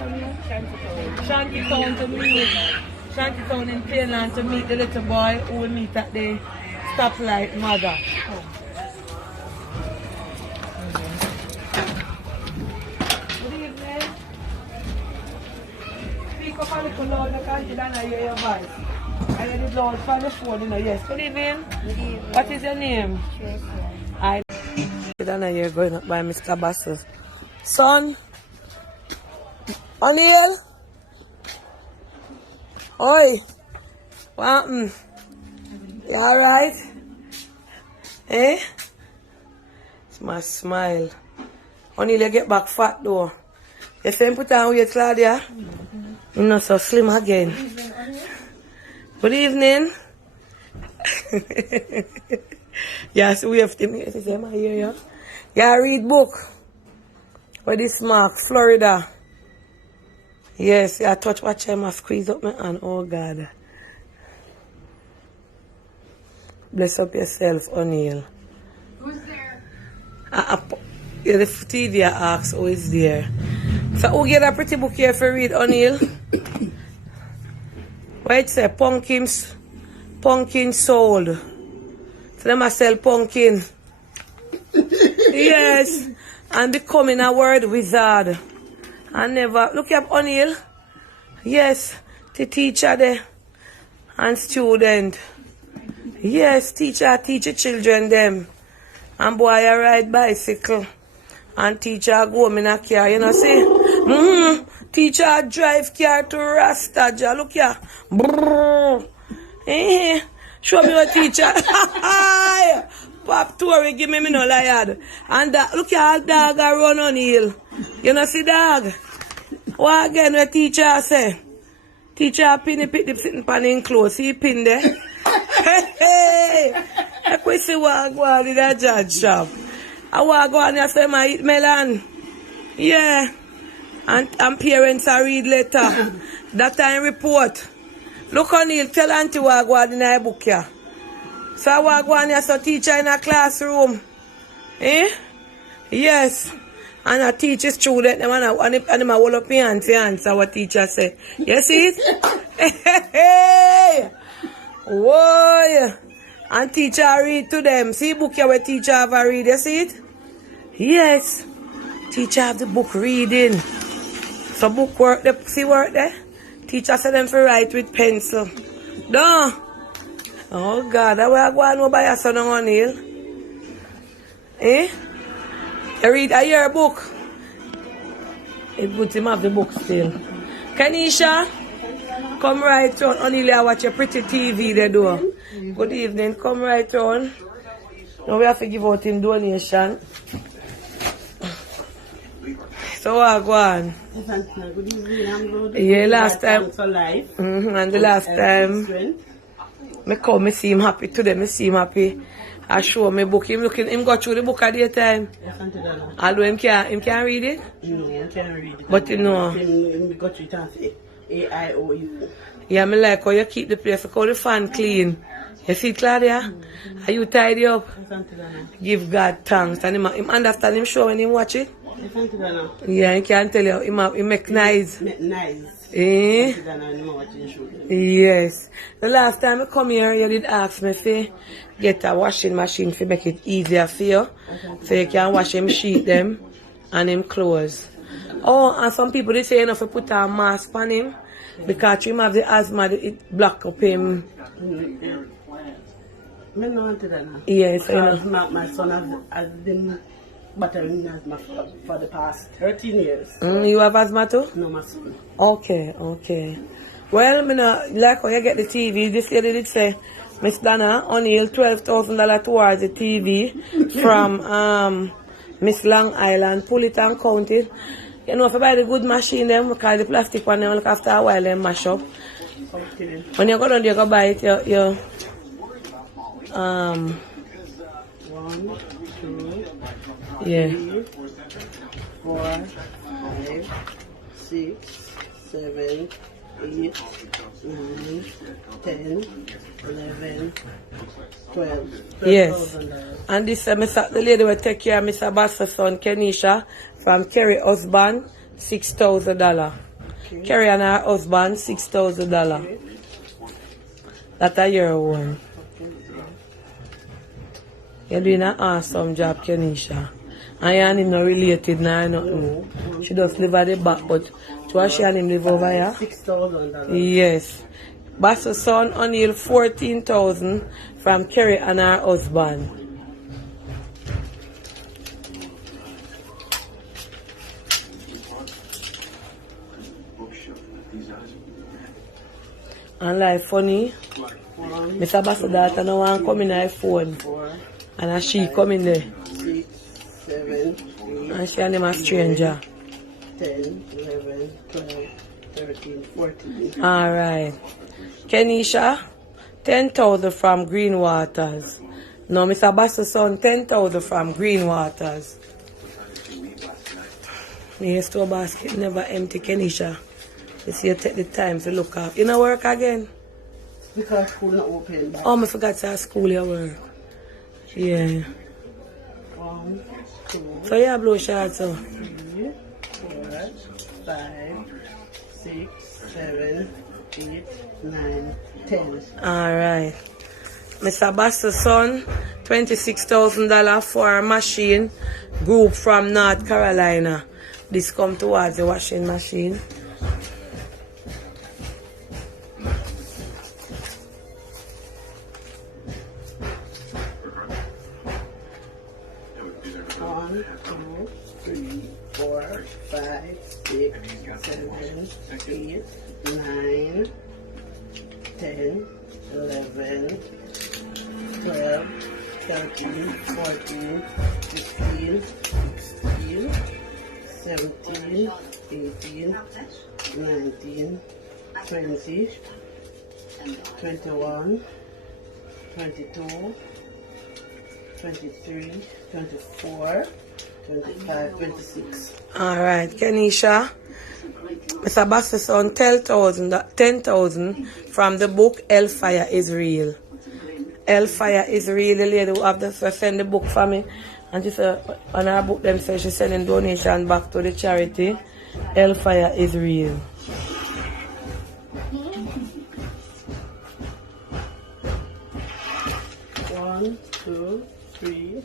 from here? Shantytown. Shantytown to meet. Shantytown in Plainland to meet the little boy who will meet at the stoplight mother. Oh. Good evening. Speak up a little loud, I can't hear your voice. I hear it loud from the phone, you know. Yes. Good evening. Good evening. What is your name? Tracy. I don't know you're going up by Mr. Bassos. Son. O'Neil. Oi. What happened? You alright? Eh? It's my smile. O'Neil, you get back fat though. You say put on weight, Claudia? You're not so slim again. Good evening. Yes, we have to meet. Yeah, read book. Where this mark? Florida. Yes, I touch watch him, I squeeze up my hand. Oh God. Bless up yourself, O'Neil. Who's there? Yeah, the TV asks who is there. So who get a pretty book here for read, O'Neil? What it say? Pumpkin sold. So them a sell pumpkin. Yes. And becoming a word wizard. And never look up O'Neil. Yes. The teacher there. And student. Yes, teacher teach the children them. And boy I ride bicycle. And teacher go home in a car, you know see? Teacher drive car to Rastaja. Look here. Brrr. Eh. Show me what teacher. Pop Tory give me no liard. And look here, dog a run on hill. You know see dog? What again what teacher say? Teacher pin pick the sitting pan in clothes. See pin there? Hey. I could see what I go on in that judge shop. I want to go on and say I eat melon. Yeah. And parents are read letter. That time report. Look on Neil, tell Aunty what I go on in the book here. So I want to go on here, so teacher in a classroom. Eh? Yes. And I teach a student, them and them hold up your hands to answer what teacher say. You see it? Hey! Whoa! And teacher read to them. See book here where teacher have a read, you see it? Yes. Teacher have the book reading. So book work, see work there? Teacher said them to write with pencil. No. Oh God, that way I go and by your son on O'Neil. Eh? You read a year book. It's good to have the book still. Kanisha, come right on. O'Neil, I watch your pretty TV they do. Good evening, come right on. Now we have to give out him donation. So I go on. Good evening, I'm good. Yeah, last time. For life. And the last time, I come, I see him happy today, I see him happy. I show me book, him go through the book at the time. Although him can't read it? No, he can't read it. But you know. Him go through it and say A-I-O-U. Yeah, I like how you keep the place, how the fan clean. You see, Claudia? Are you tidy up? Give God thanks. And him understand him show when him watch it? Yeah, I can tell you, he make nice. Nice. Eh? Yes. The last time I come here, you did ask me to get a washing machine to make it easier for you. So you can wash him sheet them and him clothes. Oh, and some people they say you know to put a mask on him because him have the asthma, it block up him. Yes, I know. My son has been battling asthma for the past 13 years. You have asthma too? No, my son. Okay. Well, I know, like how you get the TV, this lady did say, Miss Donna, O'Neil, $12,000 towards the TV from Miss Long Island, pull it and count it. You know, if you buy the good machine, then because the plastic one, then look after a while, then mash up. Okay. When you go down there, you go buy it, you 1, 2, yeah. 3, 4, 5, 6, 7, 8, 9, 10, 11, 12. Yes. And this the lady will take care of Mr. Bassa's son, Kenisha, from Kerry husband, $6,000. Carrie and her husband, $6,000. Okay. That's a year one. Okay. You're doing an awesome job, Kenisha. And you and him not related now, nothing. No. She just live at the back, but to her she and him live over here. $6,000. Yes. Basso son O'Neill, 14,000 from Kerry and her husband. And like funny, Mr. Basso daughter no one come in her phone. 4, And she come in there. 6, 7, 8, And she and him a stranger. 10, 11, 12, 13, 14. Alright. Kenisha, 10,000 from Green Waters. No, Mr. Bass's son, 10,000 from Green Waters. Yes, store basket never empty, Kenisha. You see, you take the time to look up. You know work again? Because school not open. But Oh, I forgot to ask school your work. Yeah. 1, 2, So you blow shots, so. 3, 4, 5, 6, 7, 8, 9, 10. Alright. Mr. Bass's son, $26,000 for a machine group from North Carolina. This come towards the washing machine. One, 2, 3, 4, 5, 6, 7, 8, 9, 10, 11, 12, 13, 14, 15, 16, 17, 18, 19, 20, 21, 22, 23, 24, 25, 26. Alright, Kenisha. Mr. Bass's son, 10,000 from the book Hellfire is Real. Hellfire is Real. The lady who have to send the book for me. And she said, on her book, them say she's sending donation back to the charity. Hellfire is Real. One, 2, 3,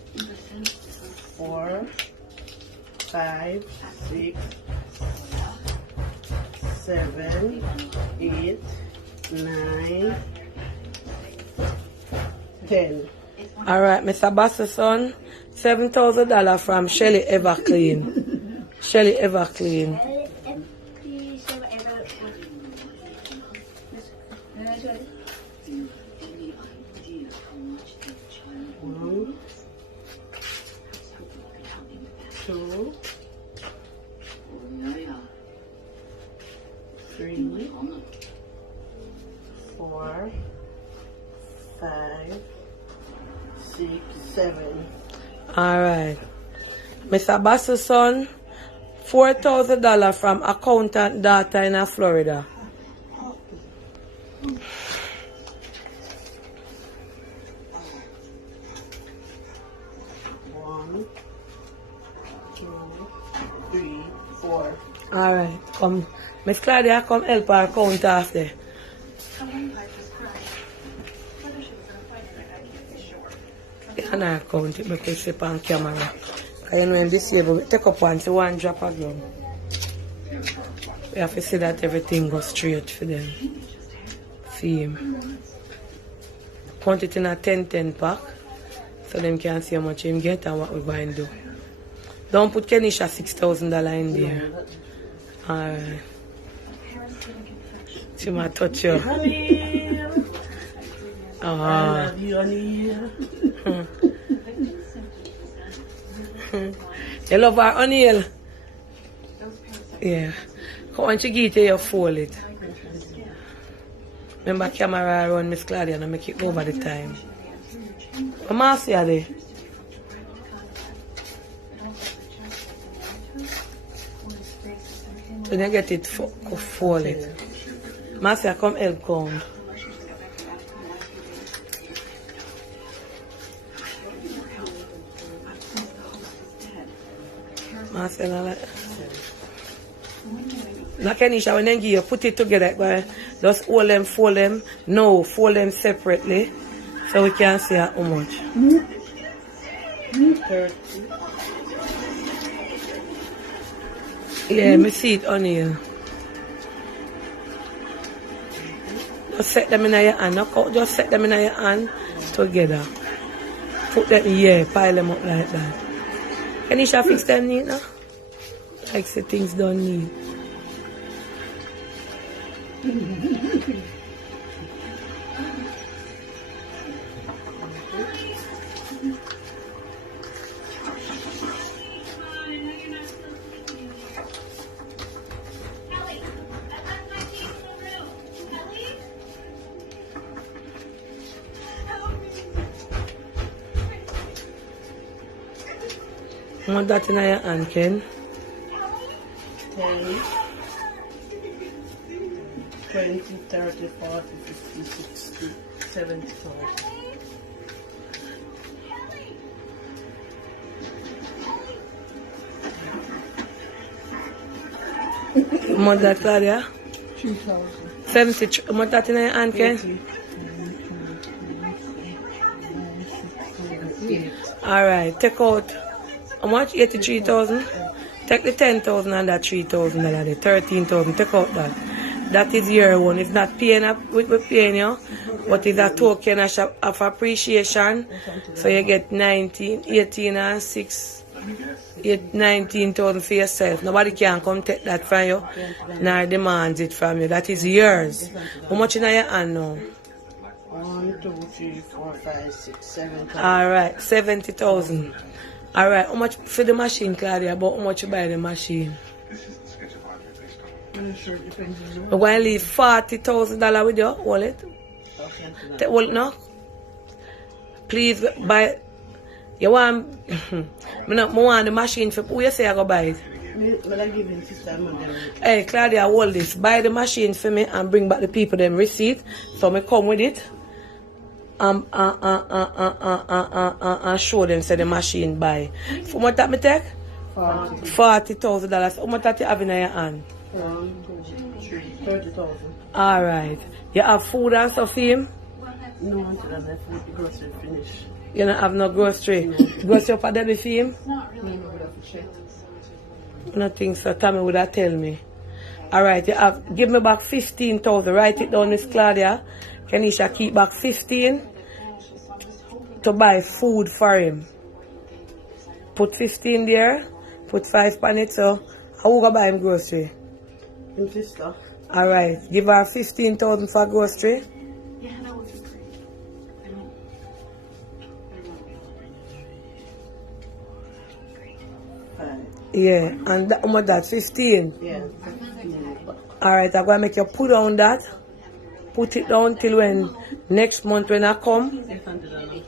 4, 5, 6, 7, 8, 9, 10. Alright, Mr. Bass's son, $7,000 from Shelly Everclean. Shelly Everclean. 1, 2, 3, 4, 5, 6, 7. Alright. Mr. Bass's son, $4,000 from accountant daughter in Florida. One, 2, 3, 4. Alright, come. Miss Claudia, come help her count after. And I count it because it's on camera. I know when this year, but we take up one, so one drop again. We have to see that everything goes straight for them. See him. Count it in a 10-10 pack, so them can see how much him get and what we're going to do. Don't put Kenisha $6,000 in there. Alright. She might touch you. Honey, I Oh. love you, honey. You love her O'Neill? Yeah. Come on, she give you fold it. Remember camera run Miss Claudia and make it over the time. Mama see her there. When you get it, fold it. Marcia, come help count. Marcia, Not Kenisha, when they give you, put it together. But just hold them, fold them. No, fold them separately. So we can see how much. 30. Yeah, me see it on here. Just set them in your hand. Just set them in your hand together. Put them, yeah, pile them up like that. Kenisha fix them neat now? Like say things don't need. Want that in your hand, Ken? 10, 20, 30, 40, 50, 60, 75. Want that, Claudia? 3,000. 70. Want that in your hand, Ken? 80. Alright, take out how much? 83,000? Take the 10,000 and that $3,000, the 13,000. Take out that. That is your one. It's not paying up with paying you, but it's a token of appreciation. So you get 18 and 6, 19,000 for yourself. Nobody can come take that from you, nor demands it from you. That is yours. How much in your hand now? 1, 2, 3, 4, 5, 6, 7. Alright, 70,000. Alright, how much for the machine, Claudia? About how much you buy the machine? We're going to leave $40,000 with your wallet. Take wallet now. Please buy. You want? I want the machine for who you say I go buy it. Hey, Claudia, hold this. Buy the machine for me and bring back the people them receipt. So I come with it. And show them say the machine buy. For what that me take? $40,000. How much that you have in your hand? 30,000. Alright. You have food and stuff for him? No, until I left with the grocery finish. You don't have no grocery? Grocery up at them for him? Nothing, so Tommy would have tell me. Alright, you have, give me back 15,000. Write it down, Miss Claudia. Kenisha keep back 15 to buy food for him. Put 15 there, put 5 on it, so I will go buy him grocery. In sister. Alright, give her 15,000 for grocery. Yeah, and that, how much that? 15? Yeah. Alright, I'm going to make you put on that. Put it down till when next month when I come,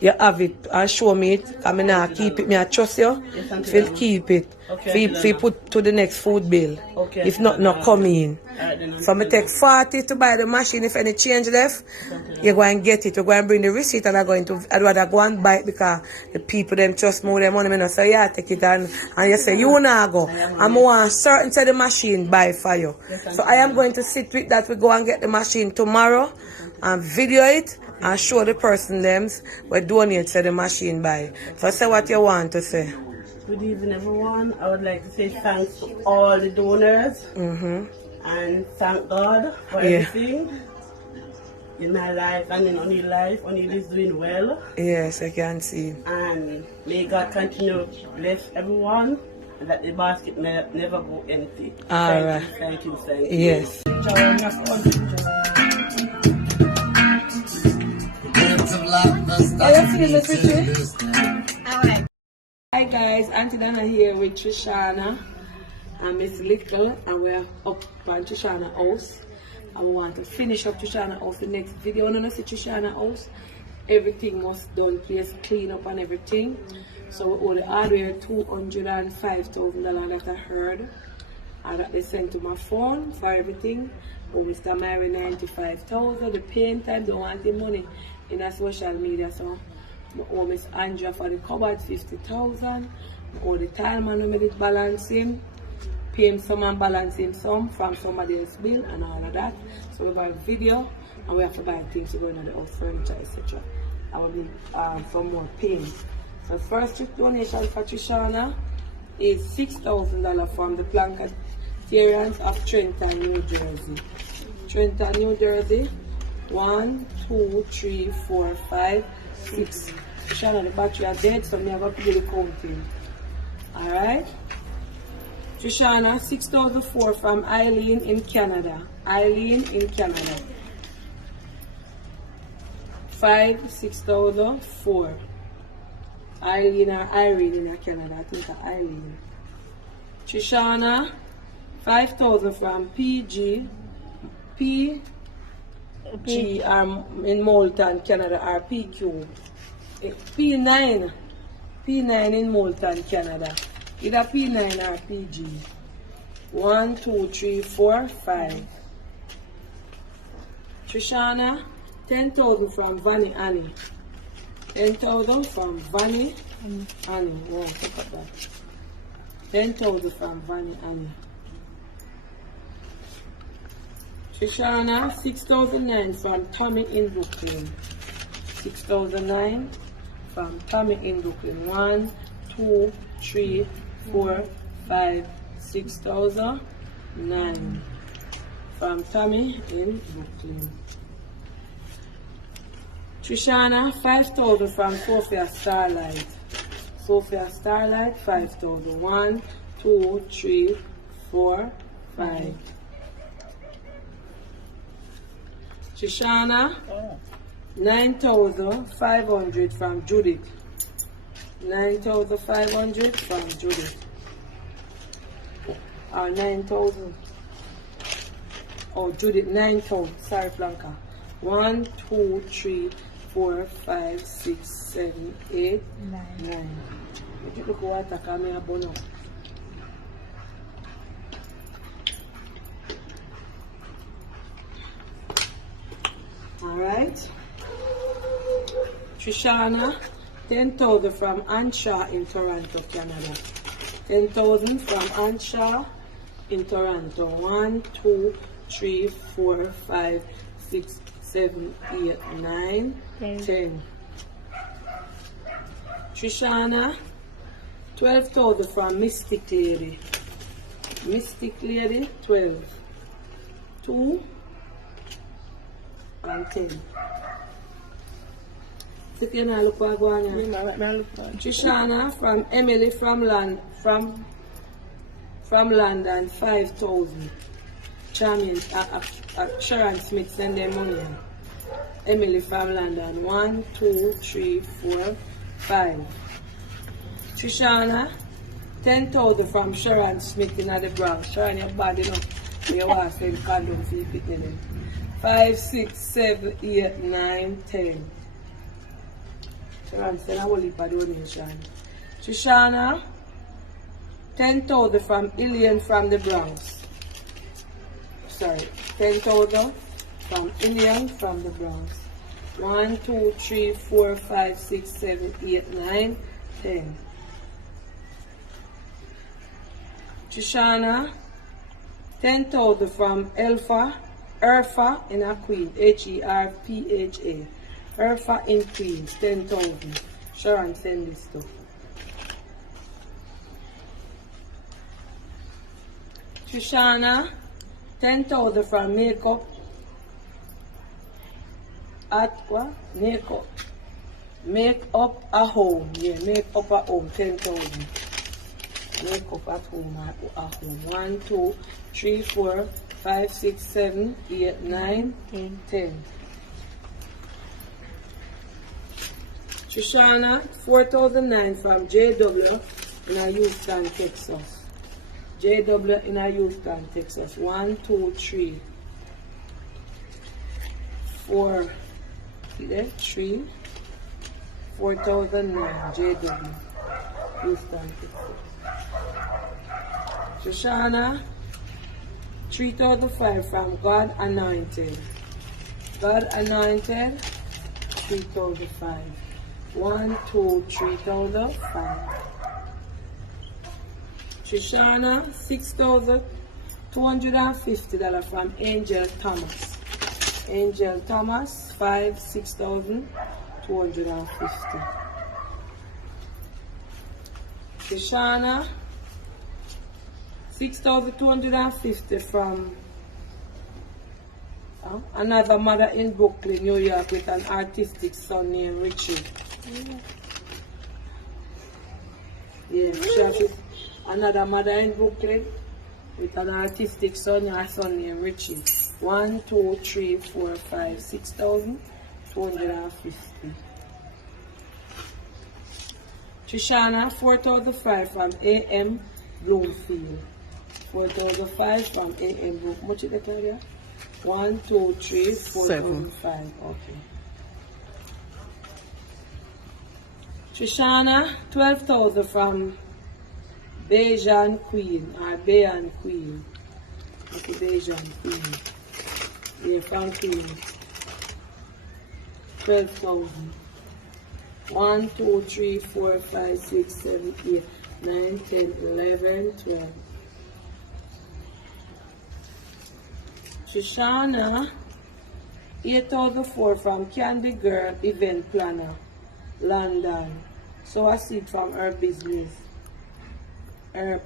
you have it and show me it. I mean, I keep it, I trust you. If you keep it, if you put to the next food bill. If not, not come in. So I take 40 to buy the machine. If any change left, you go and get it. You go and bring the receipt and I'd rather go and buy it because the people them trust more their money. So yeah, take it and you say, you wanna go. I'm want certain to the machine buy for you. So I am going to sit with that. We go and get the machine tomorrow and video it and show the person them we donate to the machine buy. So say what you want to say. Good evening, everyone. I would like to say thanks to all the donors. And thank God for everything in my life and in Aunty's life. Aunty is doing well. Yes, I can see. And may God continue to bless everyone and that the basket never go empty. Alright. Thank you. Yes. Hi guys, Aunty Donna here with Trishana and Miss Little, and we're up on Trishana house. I want to finish up Trishana house the next video. I want to see Trishana house. Everything must done, place clean up and everything. So we owe the hardware $205,000 that I heard. And that they sent to my phone for everything. Oh, Mr. Mary $95,000. The paint I don't want the money in a social media. So I owe Miss Andrea for the cupboard $50,000. I owe the time and I made it balancing. pay him some and balance him some from somebody else's bill and all of that. So we buy a video and we have to buy things to go into the house, furniture, etc. And we need for more paint. So first donation for Trishana is $6,000 from the Plancatarians of Trenton, New Jersey. Trenton, New Jersey. 1, 2, 3, 4, 5, 6. Trishana, the battery are dead, so we have to do the counting. Alright? Trishana, 6,004 from Eileen in Canada. Eileen in Canada. 6,004. Eileen or Irene in Canada. I think Eileen. Trishana, 5,000 from PG in Moulton, Canada, or PQ. P9 in Moulton, Canada. Either P9 or PG. 1, 2, 3, 4, 5. Trishana, 10,000 from Vanny Annie. 10,000 from Vanny Annie. Oh, look at that. 10,000 from Vanny Annie. Trishana, 6,009 from Tommy in Brooklyn. 6,009 from Tommy in Brooklyn. 1, 2, 3, 4, 5, 6,009 from Tommy in Brooklyn. Trishana, 5,000 from Sophia Starlight. Sophia Starlight, 5,000. 1, 2, 3, 4, 5. Trishana, 9,500 from Judith. 9,500 from Judith. 9,000. Oh, Judith, 9,000. Sorry, Blanca. 1, 2, 3, 4, 5, 6, 7, 8, 9. Look what I can make bono. Alright. Trishana, 10,000 from Anshaw in Toronto, Canada. 10,000 from Anshaw in Toronto. 1, 2, 3, 4, 5, 6, 7, 8, 9, 10. Trishana, 12,000 from Mystic Lady. Mystic Lady, 12. 2 and 10. Trishana from Emily from London, 5,000. Charming, Sharon Smith send them money. Emily from London, 1, 2, 3, 4, 5. Trishana, 10,000 from Sharon Smith in the Bronx. Sharon, you're bad enough. You want to send condom for your picnic. 5, 6, 7, 8, 9, 10. Sharon send a whole heap of donation. Trishana, 10,000 from Ilian from the Bronx. Sorry, 10,000 from Ilian from the Bronx. 1, 2, 3, 4, 5, 6, 7, 8, 9, 10. Trishana, 10,000 from Erfa in a Queen, Herpha. Erfa in Queens, 10,000. Sharon send this stuff. Trishana, 10,000 from Makeup at what? Make up a home. Yeah, make up a home, 10,000. Make up at home, a home. 1, 2, 3, 4, 5, 6, 7, 8, 9, 10. Trishana, 4,009 from JW in Houston, Texas. JW in Houston, Texas. 1, 2, 3, 4. See there? 3. 4,009 JW. Houston, Texas. Trishana, 3,005 from God Anointed. God Anointed, 3,005. 1, 2, 3,005. Trishana, $6,250 from Angel Thomas. Angel Thomas, $6,250. Trishana, $6,250 from another mother in Brooklyn, New York, with an artistic son named Richie. Yeah, another mother in Brooklyn with an artistic son, her son named Richie. 1, 2, 3, 4, 5, $6,250. Trishana, $4,500 from A.M. Bloomfield. $4,500 from A.M. Bloomfield. Much is that area? 1, 2, 3, 4, 7. 5. Okay. Trishana, $12,000 from Bajan Queen or Bayan Queen. Okay, Bajan Queen. Yeah, from Queen. 12,000. 1, 2, 3, 4, 5, 6, 7, 8, 9, 10, 11, 12. Trishana, $8,400 from Candy Girl Event Planner, London. So I see it from her business. Her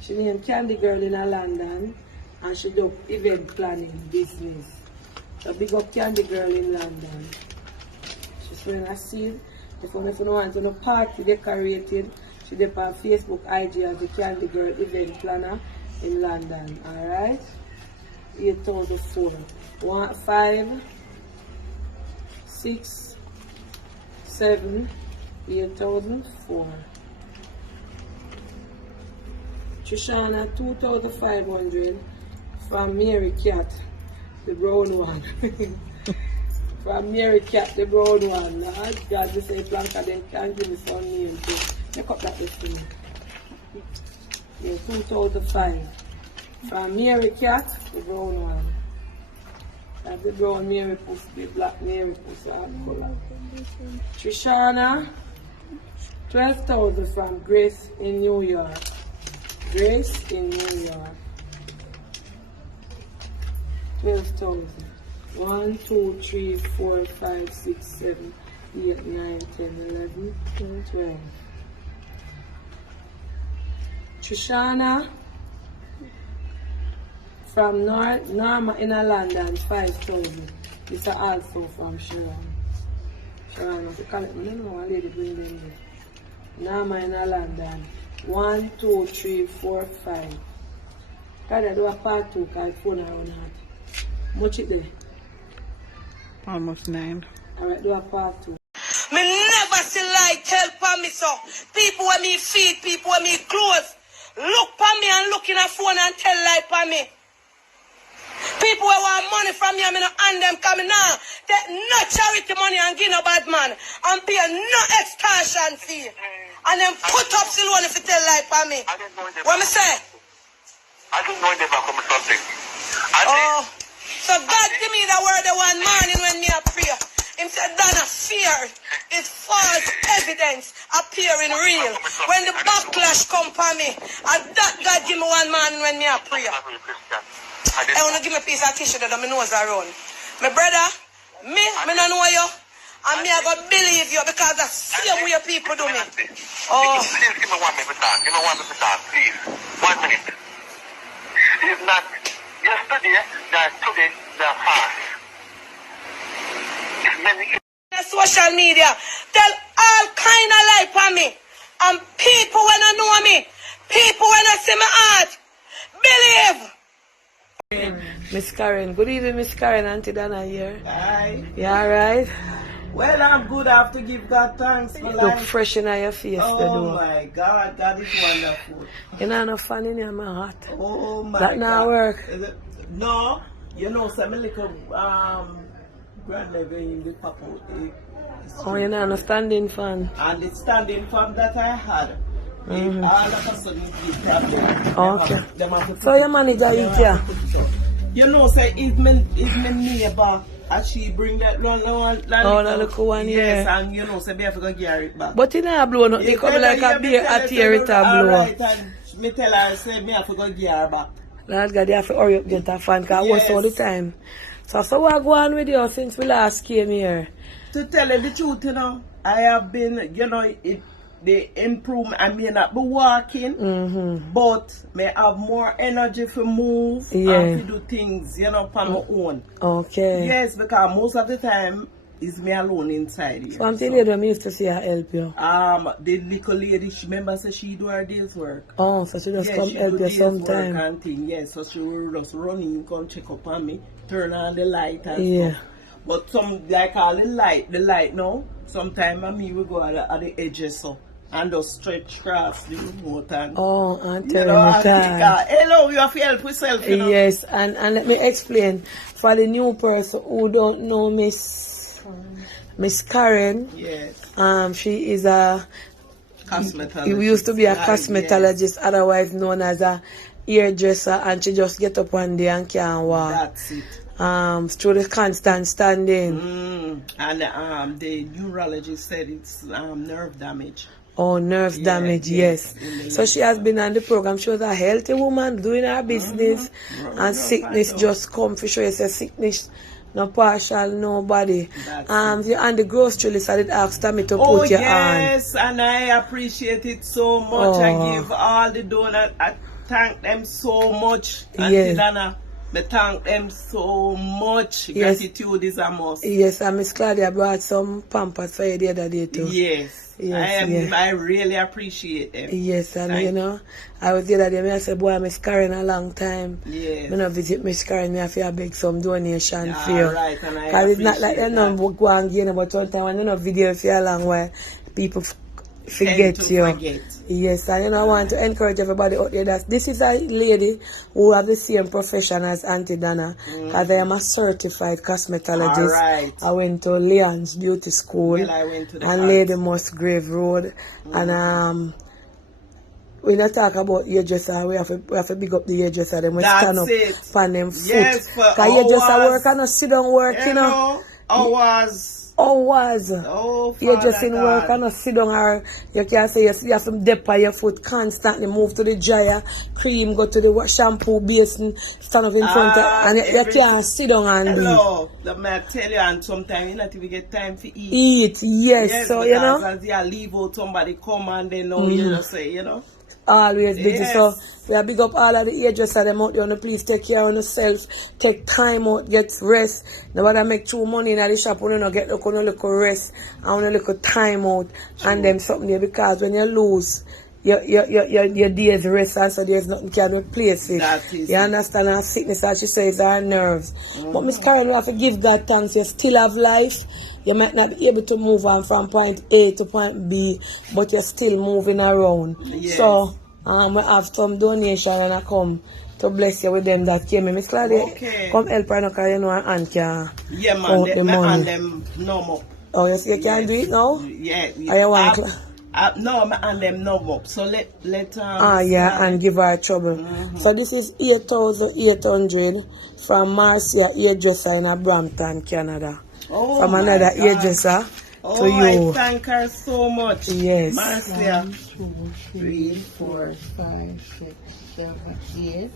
she named Candy Girl in London and she do event planning business. So big up Candy Girl in London. She's wearing a seed. If you want to party decorated, she did on Facebook IG as the Candy Girl Event Planner in London. Alright? 8,400. 1, 5, 6, 7, 8,400. Trishana, $2,500 from Mary Cat, the brown one. From Mary Cat, the brown one. God, they say Blanca, then can't give me some name too. Make up that for me. Yeah, $2,500. From Mary Cat, the brown one. That's the brown Mary Puss, the black Mary Puss. Trishana, $12,000 from Grace in New York. Grace in New York. 12,000. 1, 2, 3, 4, 5, 6, 7, 8, 9, 10, 11, 12. Trishana from Norma in London, 5,000. This is also from Sharon. Sharon, I call it, I don't know what lady bring them there. Norma in London. 1, 2, 3, 4, 5. Can I do a part 2 because phone around hot? Much it there? Almost 9. Alright, do a part 2. Me never see light help on me, so people when me feed, people when me clothes, look on me and look in a phone and tell light on me. People who want money from me, I'm not hand them coming now. Take no charity money and give no bad man. And pay no extortion fee. And then put up the loan if you tell life on me. What me say? I didn't know they were coming something. Oh, so God give me the word the one morning when me a pray. Him said, Donna, fear is false evidence appearing real. When the backlash come for me, and that God give me one morning when me a pray. I want to give me a piece of tissue that my nose around. My brother, me don't know you. And me I go believe you because that's the same way people do me. Oh. Please give me 1 minute to talk. You know 1 minute to talk, please. 1 minute. It's not yesterday, that today, that fast. It's many. Social media tell all kind of life on me. And people when I know me, people when I see my heart, believe. Miss Karen, good evening, Miss Karen. Aunty Donna here. Hi. You alright? Well, I'm good. I have to give God thanks for Look life. fresh in your face. Oh my God, God is wonderful. You know, no fun in your heart. Oh my That God. not work. Is it? No, you know, some little grandmother in the pop out. Oh, you know, no standing fan. And the standing fan that I had, all of a sudden it problem. Okay. So your manager eat ya? You know, say it's my neighbor As she bring that one, the little one, yes, yeah. and you know, so me have to go get it back. But it not blow no. It come like a beer at tear it a blow. Alright, and me tell her, say me have to go get her back. Lord God, you have to hurry up get a fan, because I was all the time. So what go on with you since we last came here? To tell you the truth, you know, I have been, you know, the improvement. I may not be walking, but may have more energy to move and to do things, you know, on my own. Okay. Yes, because most of the time it's me alone inside here. So I'm telling you, I used to see her help you. The little lady, she remember say she do her day's work. Oh, so she just come she help do you days sometime. work and thing. Yes, so she will just run in, come check up on me, turn on the light and stuff. But some, like all the light now, sometimes me will go at the edges so and just stretch across the remote and and you know, and hello, you have to help yourself, you know. Yes, and let me explain for the new person who don't know Miss Karen. Yes. She is a cosmetologist. We used to be a cosmetologist, otherwise known as a hairdresser, and she just get up one day and can't walk. That's it. Through the constant standing. And the neurologist said it's nerve damage. Oh, nerve damage, yes. So she has been on the program. She was a healthy woman doing her business, and sickness just come for sure. You say sickness, no partial, nobody. You're on the grocery list. I did ask Tammy to put your on. Yes, and I appreciate it so much. I give all the donors. I thank them so much. Aunty Donna, I thank them so much. Gratitude is a must. Yes, and Miss Claudia brought some pampers for you the other day too. Yes. I really appreciate them. Yes, and you know, I was the other day, I said, boy, Miss Karen a long time. Yes. When I visit Miss Karen, I have to beg some donation for you. Right, and I because it's not like they that. don't go and gain, but sometimes when you know video for a long while, people forget you. Yes, and you know, I want to encourage everybody out there that this is a lady who have the same profession as Aunty Donna, because I am a certified cosmetologist. Right. I went to Leon's Beauty School I went to the and Lady Musgrave Road, and when I talk about hairdresser, we have to big up the hairdresser. Them we stand up on them foot. Yes, because hairdresser work and not sit down work, you know. Hours. Oh, you're just in work and not sit down, or you can say you have to dip on your foot constantly, move to the dryer, cream, go to the shampoo basin, stand up in front of, and you can't sit down and hello, let me tell you, and sometimes you not even get time to eat. Yes, so you know. As you leave out, somebody come and they know you just say, you know. Always busy, so we are big up all of the hairdressers them out there. Please take care of yourself, take time out, get rest. Nobody make too money in the shop when you don't get no little rest and no little time out and them something there, because when you lose your day's rest, and so there's nothing can replace it. You understand? Our sickness, as she says, our nerves. But Miss Karen, we have to give God thanks. You still have life. You might not be able to move on from point A to point B, but you're still moving around. Yes. So we have some donation and I come to bless you with them that came in. Miss Claudia, come help her now, because you know her aunt can count the money. Them no more. Oh, yes, you can do it now? Yeah. Are you want no, and them no more. So let and give her trouble. So this is 8,800 from Marcia hairdresser in Brampton, Canada. From another hairdresser to you. I thank her so much. Yes. Marcia. 1, 2, 3, 4, 5, 6, 7, 8.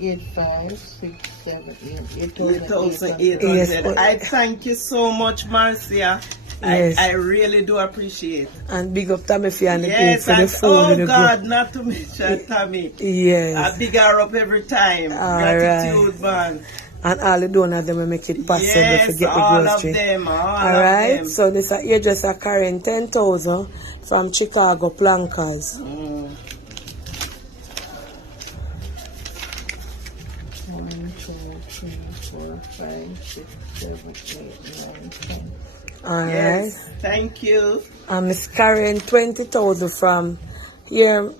8, 5, 6, 7, 8. 8,800. Yes. I thank you so much, Marcia. Yes. I really do appreciate. And big up Tammy for the yes, for the food. Oh God, not to mention Tammy. Yes. I big her up every time. Gratitude, man. And all the donors them will make it possible to get the all grocery. Of them, all right. Of them. So this is hairdresser carrying 10,000 from Chicago Plankers. 1, 2, 3, 4, 5, 6, 7, 8, 9, 10. All yes, right. Thank you. And Miss carrying 20,000 from here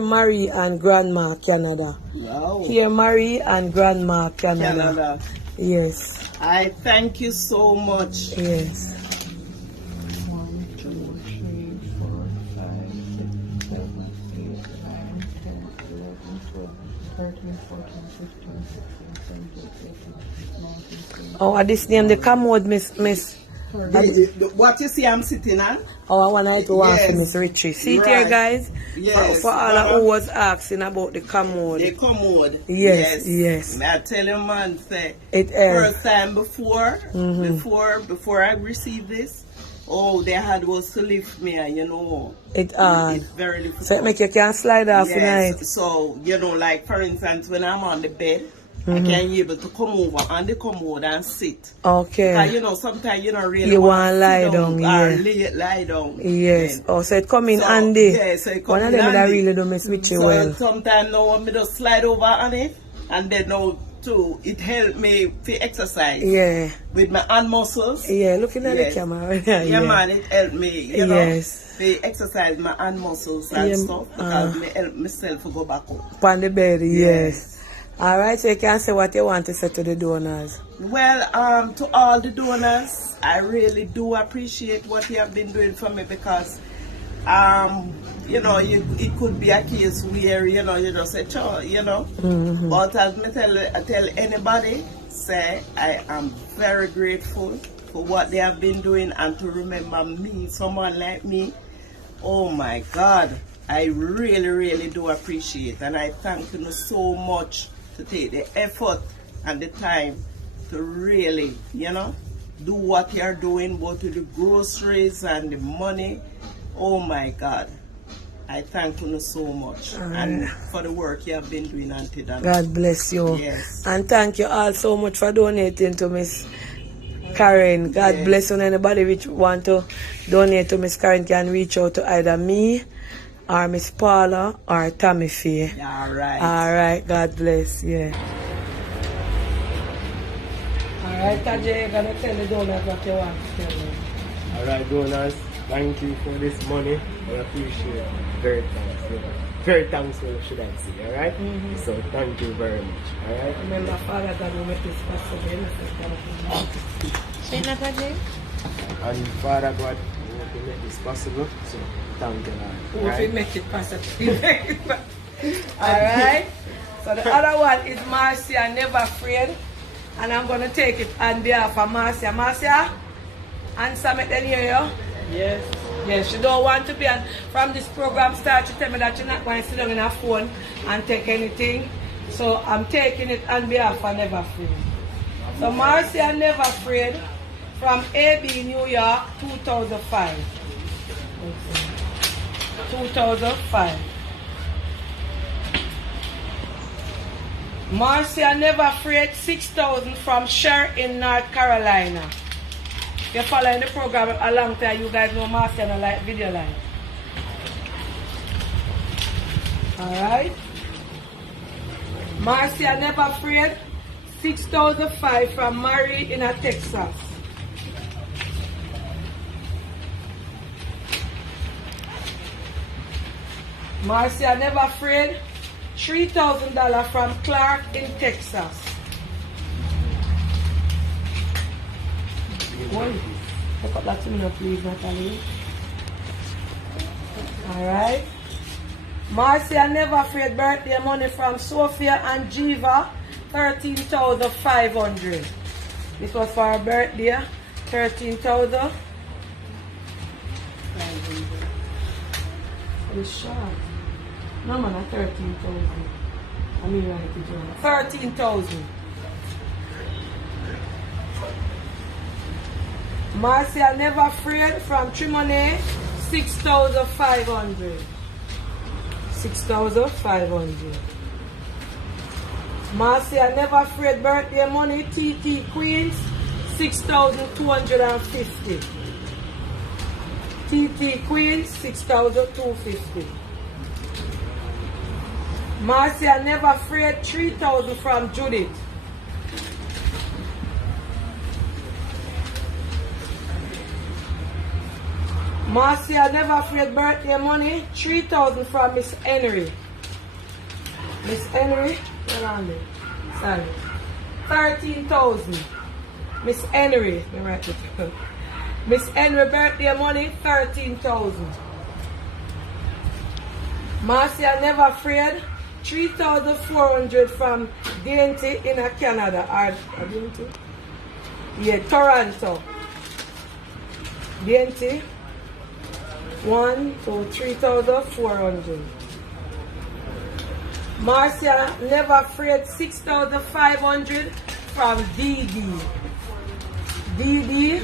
Marie and Grandma, Canada. Wow. Here Marie and Grandma, Canada. Yes. I thank you so much. Yes. 1, 2, 3, 4, 5, 6, 7, 8, 9, 10, 11, 12, 13, 14, 15, 16, 17, 18, 19, 20. Oh, at this name, the commode, Miss. What you see I'm sitting on? Oh, I want to go on for Yes. Miss Richie. See it Right. here, guys? Yes. For all who was asking about the commode. The commode. Yes. I tell you, man, say, It first time before I received this, oh, they had was to lift me, and you know, It's very difficult. So it make you can slide off tonight. So, you know, like for instance, when I'm on the bed, I can be able to come over on the commode and sit. Okay. Because, you know, sometimes you don't really You want to lie sit down, or yeah. lie down. Yes. Then. Oh, so it come in So, handy. yeah, so it come One of in them that handy. really do Miss Richie So well. sometimes now when me just slide over on it, and then now too, it help me to exercise. Yeah. With my hand muscles. Yeah, looking at Yes. the camera. Yeah, man, it help me, you know, Yes. to exercise my hand muscles and Yeah, stuff, because me help myself to go back up. On the bed, yes. Yes. All right, so you can say what you want to say to the donors. Well, to all the donors, I really do appreciate what you have been doing for me, because, you know, it could be a case where, you know, you just say, sure, you know. But as me tell anybody, say, I am very grateful for what they have been doing, and to remember me, someone like me. Oh my God, I really, really do appreciate, and I thank you so much to take the effort and the time to really, you know, do what you're doing, both to the groceries and the money. Oh my God, I thank you so much, and for the work you have been doing, Aunty Donna. God bless you. Yes. And thank you all so much for donating to Miss Karen. God Yes. bless you. And anybody which want to donate to Miss Karen can reach out to either me or Miss Paula or Tammy Faye. All right. All right. God bless. Yeah. All right, Tajay, you're gonna tell the donors what you want to tell them. Alright, donors, thank you for this money. I appreciate it. Very thankful. Very thankful, should I say, alright? So thank you very much, alright? Remember, Father God will make this possible. Say that again. And Father God, we want to make this possible, so thank you, Lord. If we Alright? make it possible. Alright? So the other one is Marcia, Never Afraid. And I'm going to take it on behalf of Marcia. Marcia, answer me then hear you? Yes. Yes, you don't want to be on. From this program start, you tell me that you're not going to sit down in a phone and take anything. So I'm taking it on behalf of Never Afraid. So Marcia, Never Afraid, from AB New York, 2005. 2005. Marcia, Never Afraid, 6,000 from Cher in North Carolina. You're following the program a long time, you guys know Marcia and I like video line. Alright. Marcia, Never Afraid, 6,005 from Mary in Texas. Marcia, Never Afraid, $3,000 from Clark in Texas. Look up that to me, please, Natalie. Alright. Marcia, Never Afraid, birthday money from Sophia and Jiva, 13,500. This was for her birthday, 13,000. It's short. No man, 13,000. I mean, right, 13,000. Marcia, Never Afraid from Trimone, 6,500. 6,500. Marcia, Never Afraid, birthday money, TT Queens, 6,250. TT Queens, 6,250. Marcia, Never Afraid, 3,000 from Judith. Marcia, Never Afraid, birthday money, 3,000 from Miss Henry. Miss Henry, where are they? Sorry. 13,000. Miss Henry, let me write it down. Miss Henry, birthday money, 13,000. Marcia, Never Afraid, 3,400 from Aunty in Canada. Aunty? Yeah, Toronto. Aunty. 1 to 3,400. Marcia Never Afraid 6,500 from DD. DD.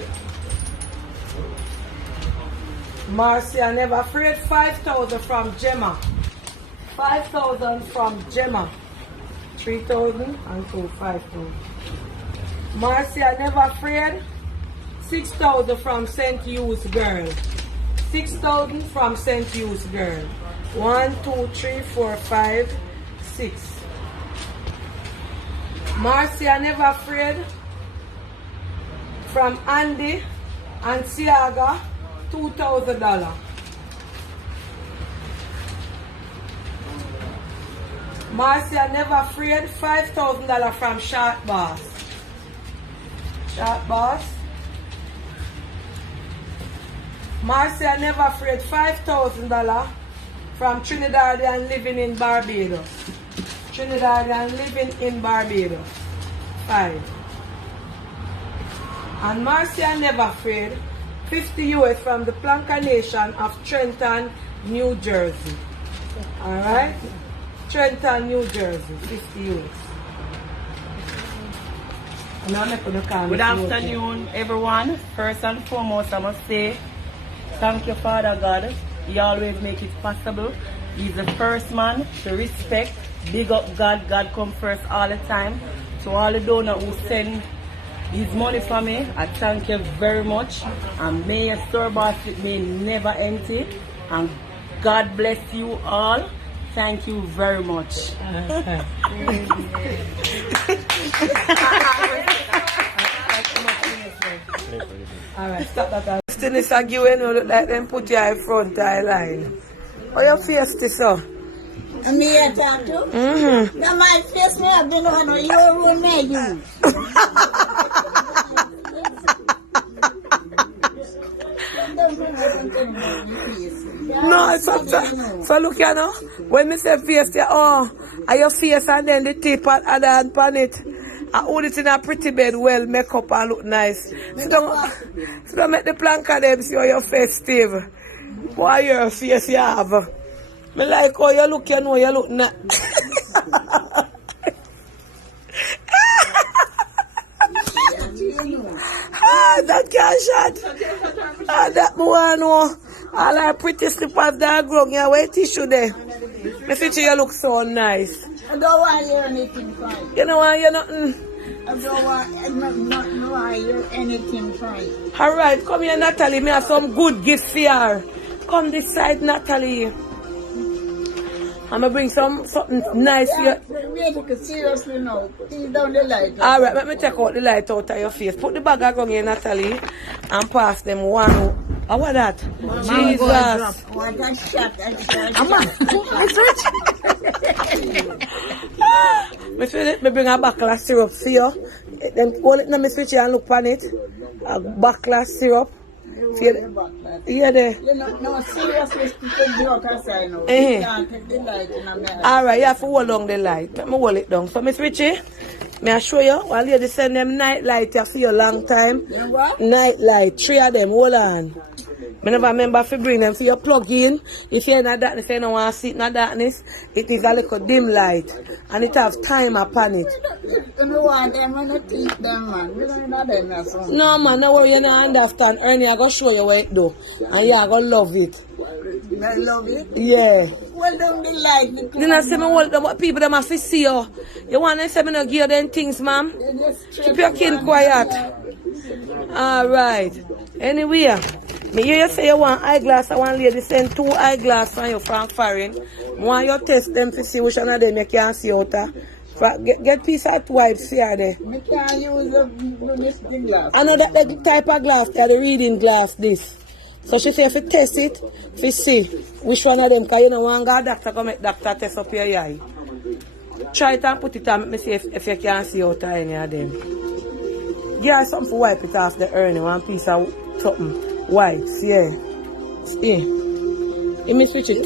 Marcia Never Afraid 5,000 from Gemma. 5,000 from Gemma. 3,000 and 2, 5,000. Marcia Never Afraid 6,000 from St. Hugh's Girl. 6,000 from St. Hugh's Girl. 1, 2, 3, 4, 5, 6. Marcia Never Afraid from Andy and Siaga, $2,000. Marcia Never Afraid $5,000 from Shark Boss. Shark Boss. Marcia Never Afraid $5,000 from Trinidadian living in Barbados. Trinidadian living in Barbados. 5. And Marcia Never Afraid 50 US from the Planka Nation of Trenton, New Jersey. Alright? Trenton, New Jersey, 50 US. Good afternoon, everyone. First and foremost, I must say, thank you, Father God. He always makes it possible. He's the first man to respect, big up God. God come first all the time. To all the donors who send his money for me, I thank you very much. And may your store basket may never empty. And God bless you all. Thank you very much. Alright, stop that. Still is a give when you look like them put your eye front eye line. How your face this so? And me a talk to? Mm-hmm. Now my face me have been on your room may use. No, so look you know, when me say face, say, oh, are your face and then the tip and other hand pan it. I hold it in a pretty bed, well make up and look nice. So don't make the plank of them see how your face Steve. Why your face you have? Me like how you look, you know you look nice. That can't shot. That one know. All our pretty slippers that grown. You wear tissue there. Me see you look so nice. I don't want to hear anything fine. You know why you're nothing? I don't want to hear anything fine. Alright, come here Natalie. Me have some good gifts for you. Come this side Natalie. I'm gonna bring something nice here. Wait, seriously now. Please down the light. Alright, let me take out the light out of your face. Put the bag around here, Natalie, and pass them one. Oh, what that? Jesus. What a shot, Me bring a backlash syrup for you. Then hold it, me switch it and look on it. A backlash syrup. Yeah, there. No, seriously, people joke aside now. You can't take the light in a minute. Alright, you have to hold on the light. Let me hold it down. So, Miss Richie, may I show you? While you send them night light you for a long time. You know what? Night light. 3 of them. Hold on. I never remember to bring them for your plug in. If you're in a darkness, you don't want to sit in a darkness, it is a little dim light. And it has time upon it. You don't want them when you teach them, man. You don't know them or something. No, man, no worry, you don't understand. Ernie, I'm going to show you what it do. And you're going to love it. I love it. Yeah. Well, don't be like Then I say, what people them have to see you. You want to say, me not give them things, ma'am? Keep your kid quiet. Alright. Anyway, me hear you say you want eyeglass. I want lady send 2 eyeglass from you from foreign. Want you test them to see which one of them you can see out of. Get piece of wipes here there. I can't use the glass. Another the type of glass, they are the reading glass, this. So she say if you test it, if you see which one of them, because you know one guy doctor come make doctor test up your eye. Try it and put it on, let me see if you can see out of any of them. Give her something to wipe it off the urn, one piece of something. Wipes, yeah. Yeah. Let me switch it.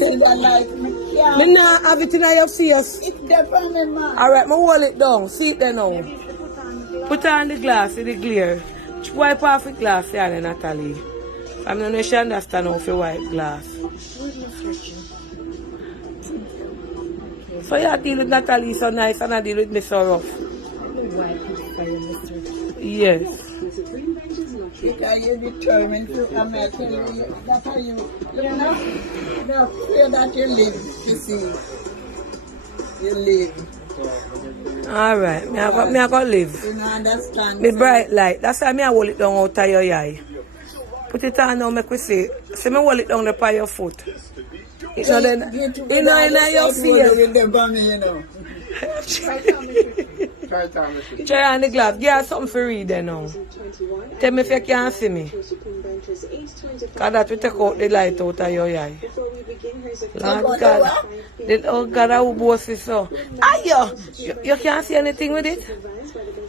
Me not have it in your face. It's there for me, man. Alright, me hold it down. See it there now. Put on the glass with the glare. Wipe off the glass here, Natalie. I'm not sure she understand how to wipe glass. So you deal with Natalie so nice and I deal with me so rough. Yes. Because you're determined to come and tell you that's how you know, fear that you live, you see. You live. Alright, me I got live. You know, understand. Me bright light. That's why me I hold it down out of your eye. Put it on now, make we see. See me hold it down there by your foot. It's not in your face. Try on the glass. Give her something for read there now. Tell me if you can't see me. Because that will take out the light out of your eye. Lord God. Oh God, how boss is so. Ayo! You can't see anything with it?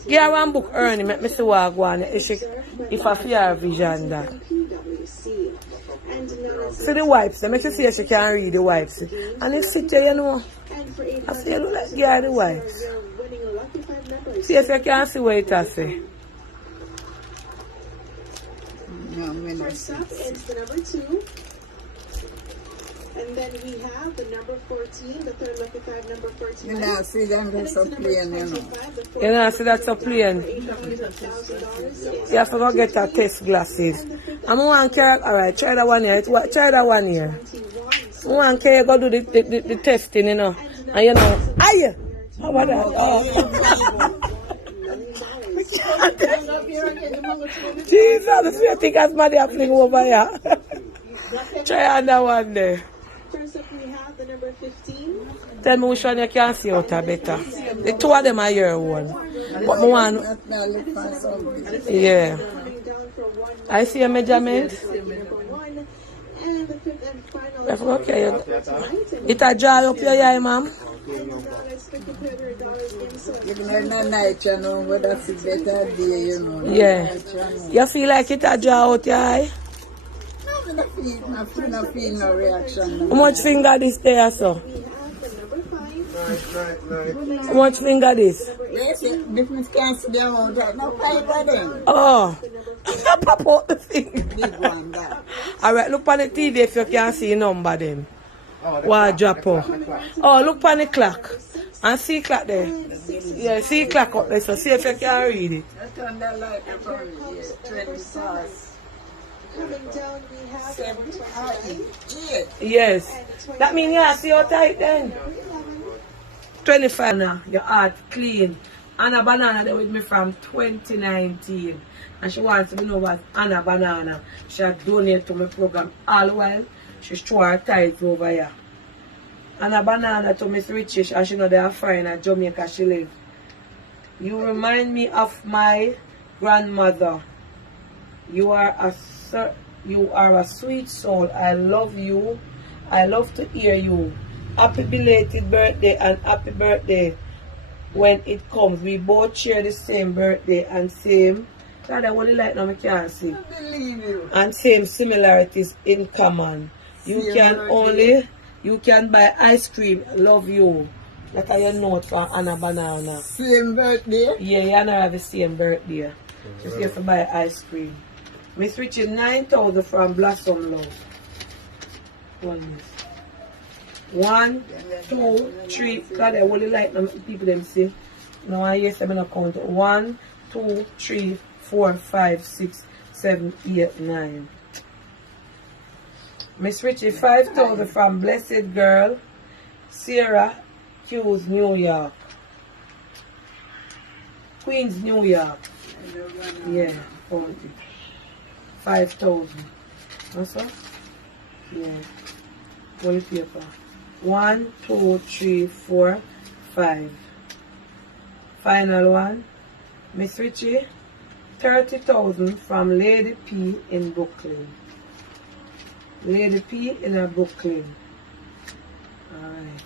Give her one book, Ernie. Make me see what I go on. If I feel her vision that. See the wipes. Make you see if she can read the wipes. And if sit there, you know. I say, look like give her the wipes. See if you can see what it has say. First up is the number 2. And then we have the number 14, the third lucky 5, number 14. You know, see them just so plain, you know. You know, see that's so plain. You have to go get her test glasses. I'm one carry, alright, try that one here. Try that one here. One carry go do the testing, you know. And you know, aye! How about that? Oh. Jesus, I think that's my happening over here. Try on that one there. First up, we have the number 15. Tell me which one you can see out better. The two of them are your one. But me one. Yeah. I see a measurement. And the fifth and final. Okay. It a jar up your eye, ma'am. You're not night, you know, but that's a better day, you know. Yeah. You feel like it a jar out your eye? I feel no reaction. How much finger this there, so? How much finger this? Yes, different can't see them out there. No fiber then. Oh. Pop out the finger. Big one, that. Alright, look on the TV if you can see the number then. What drop off. Oh, look on the clock. And see clock there. Yeah, see clock up there, so see if you can read it. Turn that light up on me. 20 past. Coming down, we have the number 28. Yes. That means you see how tight then. 25 now. Your heart clean. Anna Banana there with me from 2019. And she wants to know what Anna Banana. She had donated to my program all the while. She threw her tithes over here. Anna Banana to Miss Richie, and she know they are fine at Jamaica she live. You remind me of my grandmother. You are a sweet soul. I love you. I love to hear you. Happy belated birthday and happy birthday when it comes. We both share the same birthday and same. God, I only like now I can't see. I believe you. And same similarities in common. You can buy ice cream. Love you. Like your note for Anna Banana. Same birthday? Yeah, you and her have the same birthday. She's here to buy ice cream. Miss Richie, 9,000 from Blossom Love. 1, 2, 3. God, I only like them people them see. No, I hear them count. 1, 2, 3, 4, 5, 6, 7, 8, 9. Miss Richie, 5,000 from Blessed Girl, Sarah Hughes, New York. Queens, New York. Yeah, 40. 5,000. What's up? Yeah. Toilet paper. 1, 2, 3, 4, 5. Final one. Miss Richie, 30,000 from Lady P in Brooklyn. Lady P in Brooklyn. Alright.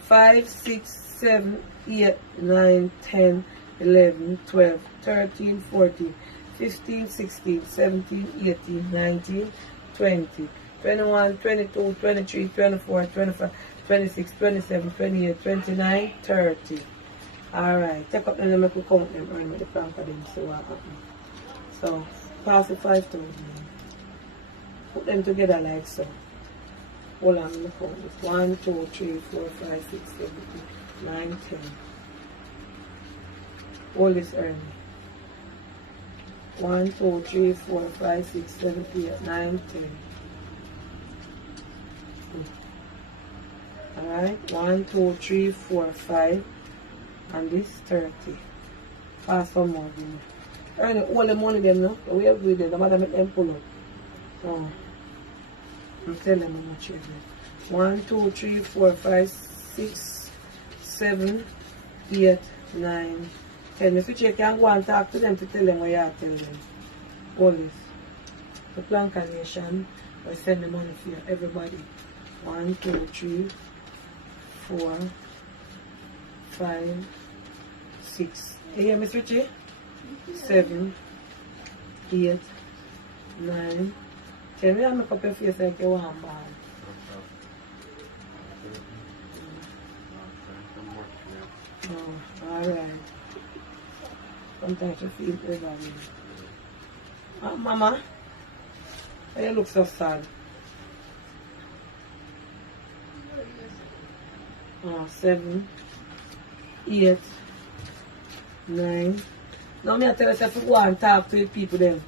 5, 6, 7, 8, 9, 10, 11, 12, 13, 14, 15, 16, 17, 18, 19, 20, 21, 22, 23, 24, 25, 26, 27, 28, 29, 30. Alright, take up them and make we count them earn with the plank of them, see what happens. So, pass the 5,000. Put them together like so. Hold on, look count this. 1, 2, 3, 4, 5, 6, 7, 8, 9, 10. Hold this earn. 1, 2, 3, 4, 5, 6, 7, 8, 9, 10. Alright, 1, 2, 3, 4, 5, and this 30. Pass some more. Earn all the money them now. We have with them. No matter make them pull up. Oh. I'm telling them how much you get. 1, 2, 3, 4, 5, 6, 7, 8, 9, 10. If you can go and talk to them to tell them what you are telling them. All this. The Plank Nation will send the money for you, everybody. 1, 2, 3, 4, 5, 6. You hear me, Switchy? 7, 8, 9, 10. You make up your face like you want bad. Oh, alright. Sometimes you feel everybody. Mama, why you look so sad? Oh, 7, 8, 9. Now me I tell yourself to go and talk to the people then.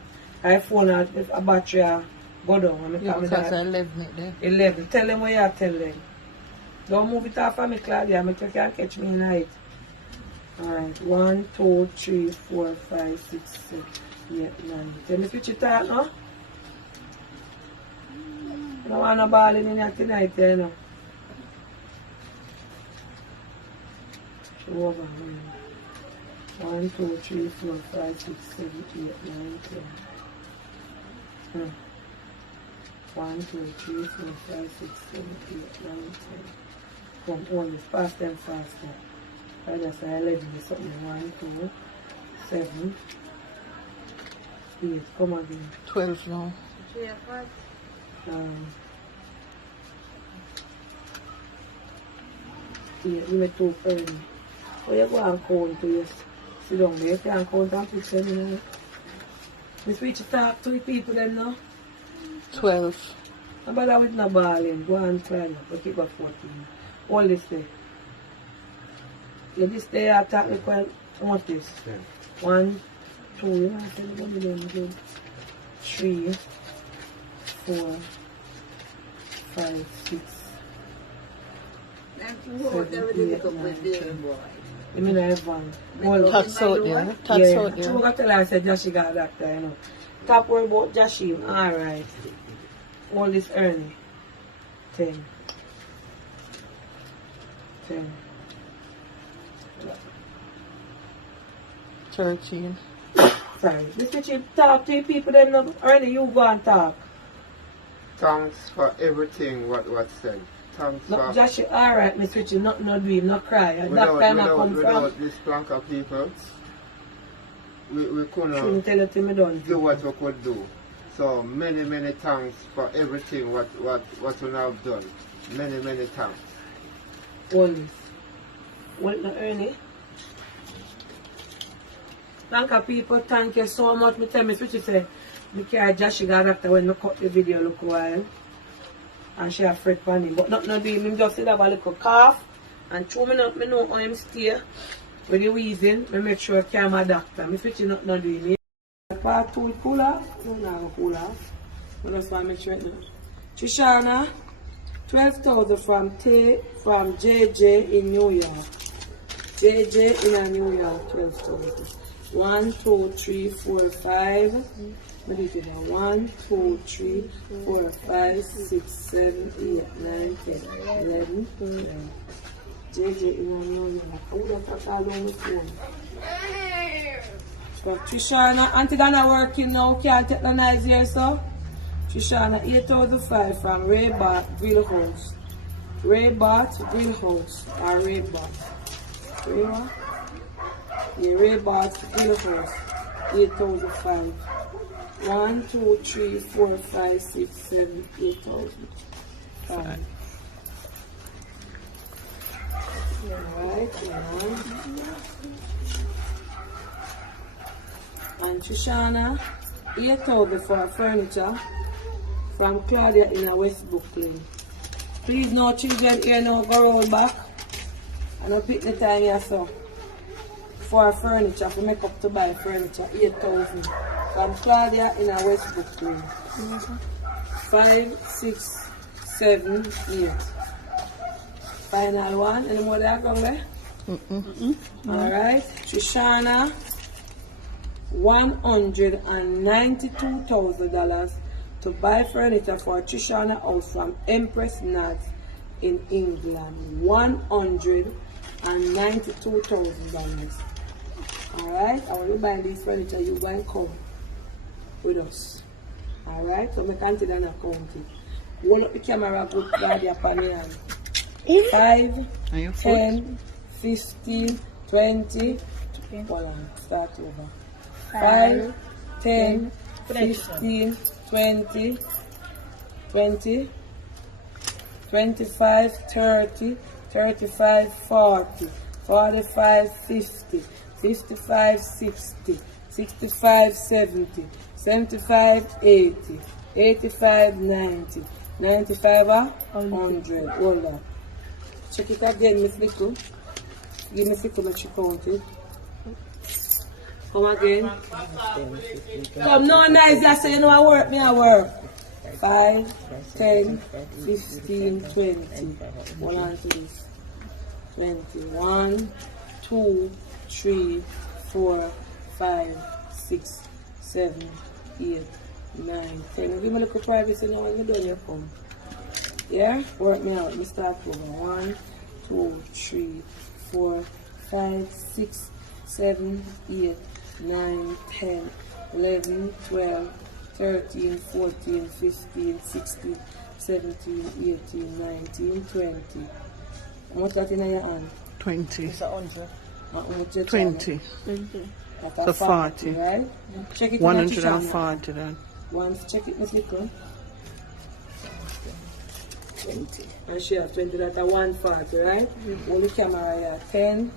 I phone a battery go down. Yeah, because 11 it there. 11. Tell them what you tell them. Don't move it off of me, Claudia. You can't catch me in night. Alright. 1, 2, 3, 4, 5, 6, 7, 8, 9. Tell me switch it out now. I don't want no balling in here tonight, you know. Show over, man. 1, 2, 3, 4, 5, 6, 7, 8, 9, 10. 1, 2, 3, 4, 5, 6, 7, 8, 9, 10. Come on, this pass them faster. I just say 11 is something. 1, 2, 7, 8. Come again. 12 now. Yeah, you make 2 early. Oh, you go and count to yes. Sit down there, you can count and fix them, you know. Miss Rich talk to the people then now. 12. How about that with no balling? Go and try it, but keep up 14. All this day. Yeah, this day I talk like well, what this? 1, 2, you know, I said, 3, 4, 5, 6. 7, 8, 9, 10. You mean I have one? That's out there. That's out there. I tell her I said Joshi got that there, you know. Top word about Joshi. Alright. All this earning. 10. 10. 13. Sorry. This is you talk to people then not earning, you go and talk. Thanks for everything what was said. Thanks No, for Joshi, alright, Miss Richie, not dream, not cry. And that time I come without this plank of people, we couldn't tell it to me don't do what we could do. So many thanks for everything what we have done. Many thanks. All this. What not earning? Thank you people, thank you so much. Me tell Miss Richie say, me carry Joshi got after when me cut the video look a while. And she afraid for him. But not doing him, just have a little cough. And through me know how him stay. With the reason, I make sure I carry my doctor. I feel not doing it. Part 2 pull off. No, no, pull off. I just want to make sure it now. Trishana, 12,000 from JJ in New York. JJ in New York, 12,000. 1, 2, 3, 4, 5. What do you do now? 1, 2, 3, 4, 5, 6, 7, 8, 9, 10, 11, 12. JJ in New York. I would have talked all on the phone. So Trishana, Aunty Donna working now, can't take the nice here, so. Trishana, 8,005 from Raybot Grill House. Raybot Grill House. Or Raybot. Yeah, Raybot Grill House. 8,005. 1, 2, 3, 4, 5, 6, 7, 8,000. 5. Alright, and Trishana, 8,000 for her furniture from Claudia in a West Brooklyn. Please no children here now go roll back. And I pick the time here so. For furniture, for make up to buy furniture, 8,000. From Claudia in a West Brooklyn. 5, 6, 7, 8. Final one. Any more that going there? Alright. Trishana, $192,000 to buy furniture for Trishana house from Empress Nads in England. $192,000. Alright, I want to buy this furniture, you go and come with us. Alright, so I can't tell you count it. Hold up the camera, good guard up on me hand. 5, 10, 15, 20. Hold on, start over. 5, 10, 15, 20, 20, 25, 30, 35, 40, 45, 50, 55, 60, 65, 70, 75, 80, 85, 90, 95, 100. Hold on. Check it again, Miss Little. Give me a second, let you count it. Come again. Come, no nice, I say, you know I work, me I work. 5, 10, 15, 20. Hold on to this. 21, 2, 3, 4, 5, 6, 7, 8, 9, 10. Give me a little privacy now when you're done, you come. Yeah? Work me out. Let me start over. 1, 2, 3, 4, 5, 6, 7, 8, 9, 10, 11, 12, 13, 14, 15, 16, 17, 18, 19, 20. How much that in your hand? 20. It's 100. 20. So 40. Right? Check it 140 then. Once check it, Miss Nicole. 20. And she have 20, that's a 140, right? Hold the camera here. 10.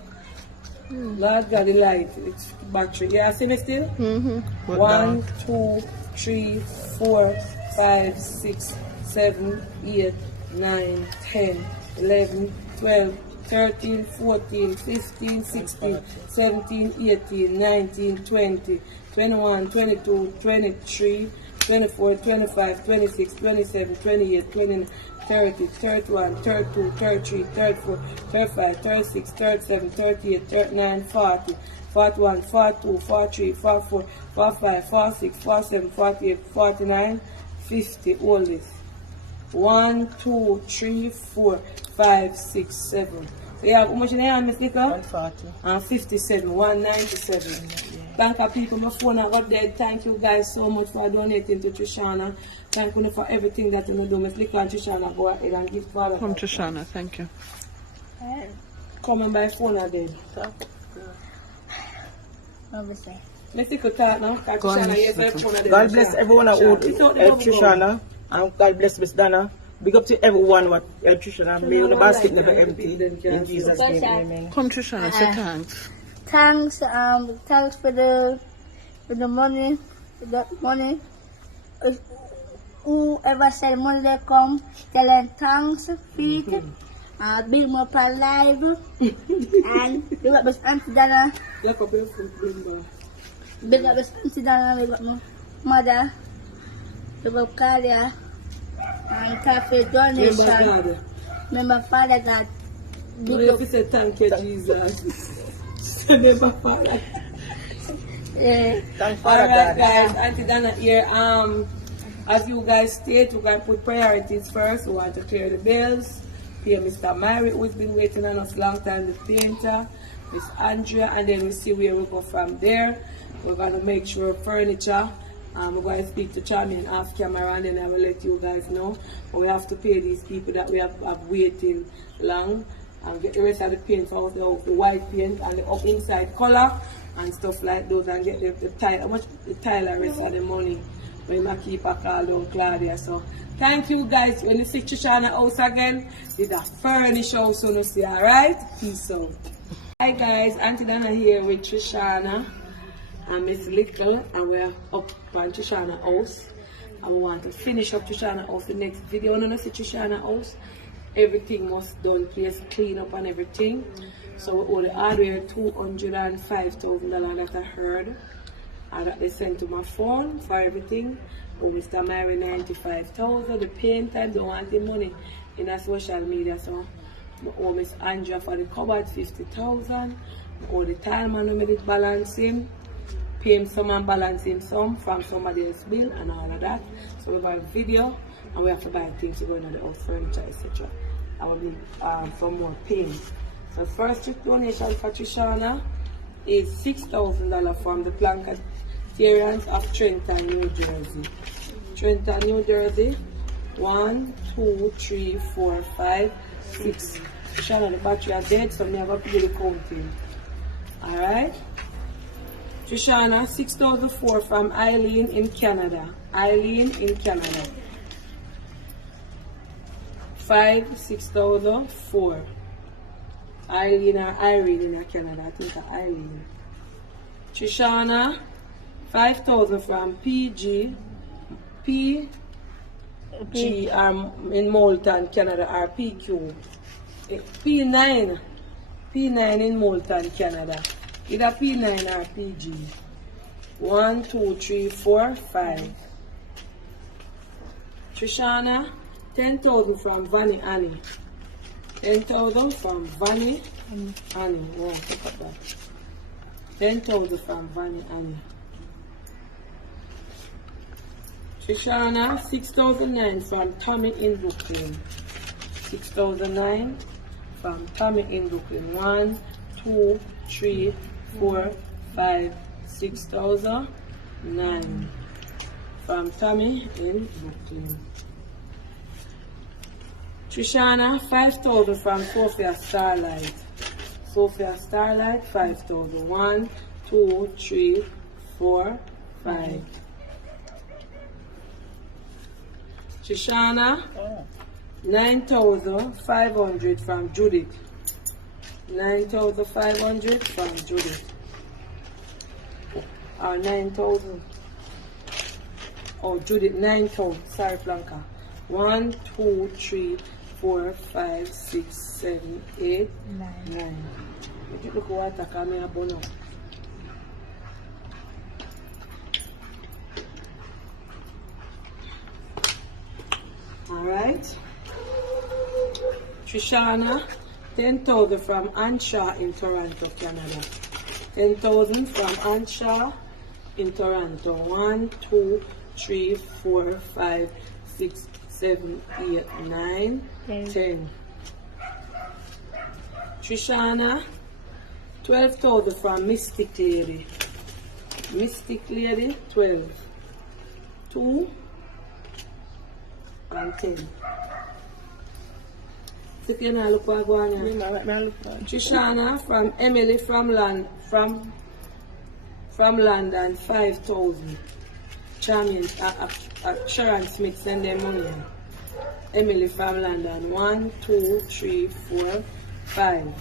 Lord God, the light, it's battery. Yeah, see me still? 1, 2, 3, 4, 5, 6, 7, 8, 9, 10, 11, 12, 13, 14, 15, 16, 17, 18, 19, 20, 21, 22, 23, 24, 25, 26, 27, 28, 29, 30, 31, 32, 33, 34, 35, 36, 37, 38, 39, 40, 41, 42, 43, 44, 45, 46, 47, 48, 49, 50. All this. 1, 2, 3, 4, 5, 6, 7. So you have how much in your hand, Miss Nicole? 140. And 57, 197. Thank you people, my phone I got dead. Thank you guys so much for donating to Trishana. Thank you for everything that you do. Miss Nicole and Trishana, go ahead and give Father. Come Trishana, thank you. Come and buy phone again. Miss Nicole talk now. God bless everyone who helped Trishana. And God bless Miss Donna. Big up to everyone what helped Trishana. May the basket never empty. In Jesus' name, amen. Come Trishana, say thanks. Thanks for the money. Whoever said money they come, tell them thanks, feet, build them up alive, and big up Miss Aunty Donna. Big up Miss Aunty Donna, big up my mother, big up Claudia, and Cafe donation. Remember Father God. Big up. Say thank you, Jesus. Remember Father. Thank Father Alright God. guys, Aunty Donna here. As you guys state, we're going to put priorities first. We want to clear the bills, pay Mr. Mary, who's been waiting on us a long time, the painter, Miss Andrea, and then we see where we go from there. We're going to make sure furniture. We're going to speak to Charmin off camera, and then I will let you guys know. But we have to pay these people that we have waiting long. and get the rest of the paint out the white paint and the up inside color and stuff like those, and get the tile, how much the tile and rest of the money when I keep a call down Claudia. So thank you guys. When you see Trishana house again, did a furnish house, so you see, alright? Peace out. Hi guys, Aunty Donna here with Trishana and Miss Little, and we're up on Trishana house. And we want to finish up Trishana house the next video. When you see Trishana house, everything must done, place clean up and everything. So we owe the hardware $205,000 that I heard. And that they sent to my phone for everything. Oh, Mr. Mary $95,000. The painter don't want the money in a social media. So we owe Miss Andrea for the cupboard $50,000. We owe the tile man who made it balancing. Pay him some and balance him some from somebody else's bill and all of that. So we have a video and we have to buy things to go into the house, furniture, etc. I will need some more paint. So first donation for Trishana is $6,000 from the Plancatarians of Trenton, New Jersey. Trenton, New Jersey. 1, 2, 3, 4, 5, 6. Trishana, the battery are dead, so we have a pretty counting. Alright? Trishana, $6,004 from Eileen in Canada. Eileen in Canada. 6,004. Eileen or Irene in Canada. I think Eileen. Trishana, $5,000 from PG in Moulton, Canada, or PQ. P9 in Moulton, Canada. Either P9 or PG. 1, 2, 3, 4, 5. Trishana, $10,000 from Vanny Annie. $10,000 from Vanny Annie. Wow, look at that. $10,000 from Vanny Annie. Trishana, $6,009 from Tommy in Brooklyn. $6,009 from Tommy in Brooklyn. 1, 2, 3, 4, 5, 6,009 from Tommy in Brooklyn. Trishana, $5,000 from Sophia Starlight. Sophia Starlight, $5,000. 1, 2, 3, 4, 5. Trishana, $9,500 from Judith. $9,500 from Judith. 9,000. Oh, Judith, 9,000. Sorry, Blanca. 1, 2, 3, 4, 5, 6, 7, 8, 9. Look what I can make a bonus. Alright. Trishana, $10,000 from Anshaw in Toronto, Canada. $10,000 from Anshaw in Toronto. 1, 2, 3, 4, 5, 6, 7, 8, 9, 10. Trishana, $12,000 from Mystic Lady. Mystic Lady, 12. 2 and 10. Trishana, from Emily from London, 5,000. Charming, Sharon Smith send them money. Emily from London, 1, 2, 3, 4, 5.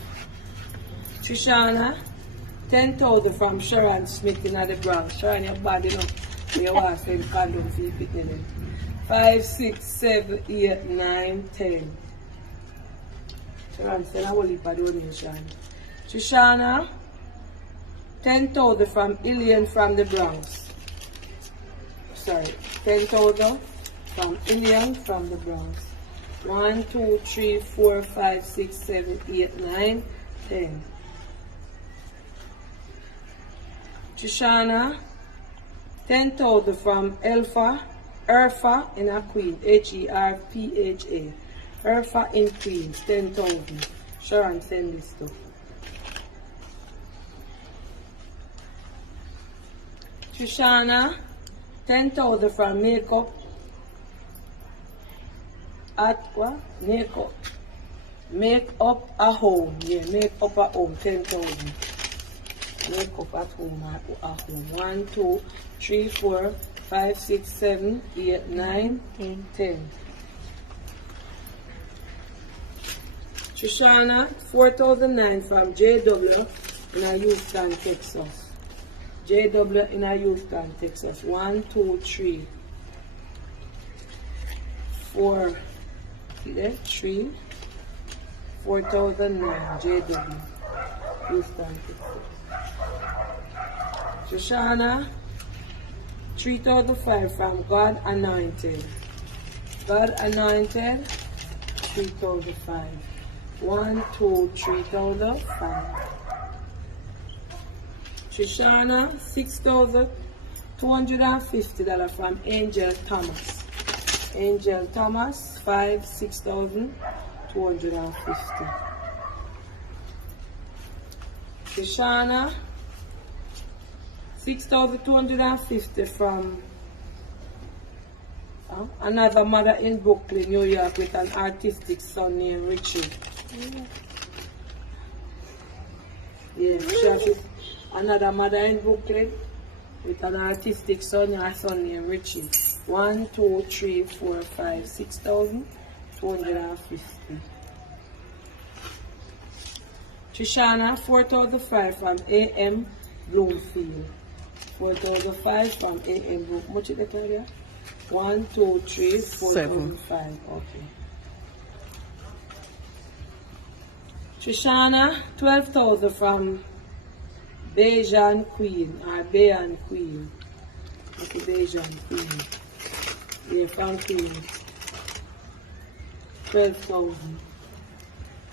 Trishana, $10,000 from Sharon Smith in the Bronx. Sharon, you're bad enough. You want to send condom for your picnic. 5, 6, 7, 8, 9, 10. Sharon, send a whole heap of donation. Trishana, $10,000 from Ilian from the Bronx. Sorry, $10,000 from Ilian from the Bronx. 1, 2, 3, 4, 5, 6, 7, 8, 9, 10. Trishana, $10,000 from Erfa in a Queen, Herpha. Erfa in Queens, 10,000. Sharon, send this stuff. Trishana, $10,000 from Makeup at what? Makeup. Make up a home. Yeah, make up a home. 10,000. Make up at home or a home. 1, 2, 3, 4, 5, 6, 7, 8, 9, 10. Trishana, 4,009 from JW in Houston, Texas. JW in Houston, Texas. 1, 2, 3, 4. See there? 3. 4,009 JW. Houston, Texas. Trishana, 3,005 from God Anointed. God Anointed, 3,005. 1, 2, 3,005. Trishana, $6,250 from Angel Thomas. Angel Thomas, 6,250. Trishana, 6,250 from another mother in Brooklyn, New York, with an artistic son named Richie. Yeah, she has another mother in Brooklyn with an artistic son, her son named Richie. 1, 2, 3, 4, 5, 6,250. Trishana, 4,005 from A.M. Bloomfield. 4,005 from A.M. Bloomfield. Much is that area? 1, 2, 3, 4,005. Okay. Trishana, 12,000 from Bajan Queen, or Bayan Queen. Okay, Bajan Queen. Yeah, from Queen. 12,000.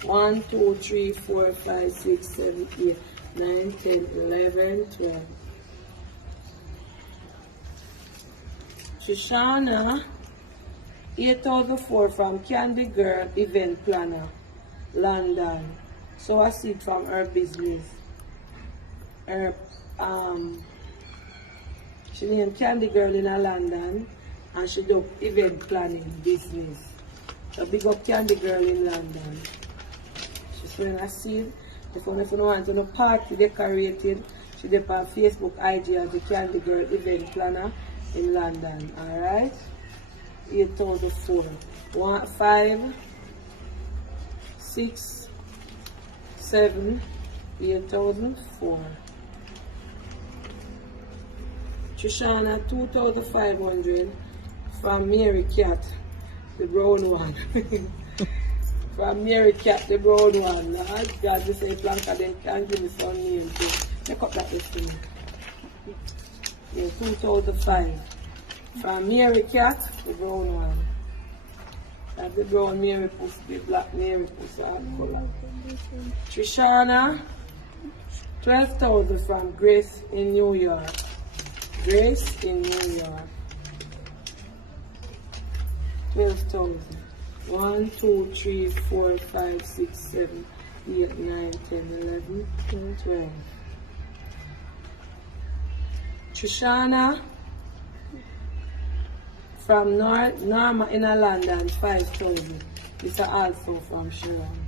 1, 2, 3, 4, 5, 6, 7, 8, 9, 10, 11, 12. Trishana, 8,004 from Candy Girl Event Planner, London. So I see it from her business. Her she named Candy Girl in London, and she do event planning business. So big up Candy Girl in London. She's selling a seed. If you want to party decorated, she did on Facebook IG as the Candy Girl Event Planner in London. Alright? 8,004. 1, 5, 6, 7, 8,004. Trishana, 2,500 from Mary Cat, the brown one. From Mary Cat, the brown one. God, they say Blanca, then can give me some name too. Check up that list for me. Yeah, 2,005. From Mary Cat, the brown one. That's the brown Mary Puss, the black Mary Puss, color. Trishana, 12,000 from Grace in New York. Grace in New York. 12,000. 1, 2, 3, 4, 5, 6, 7, 8, 9, 10, 11, 12. Trishana from Norma in London, 5,000. This is also from Sharon.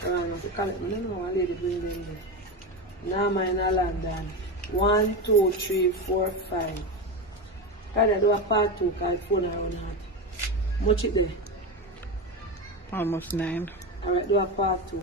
Sharon, I call it, I don't know, a lady bring them there. Norma in London. 1, 2, 3, 4, 5. Can I do a part 2? Because phone around hot. Much it there? Almost 9. Alright, do a part 2.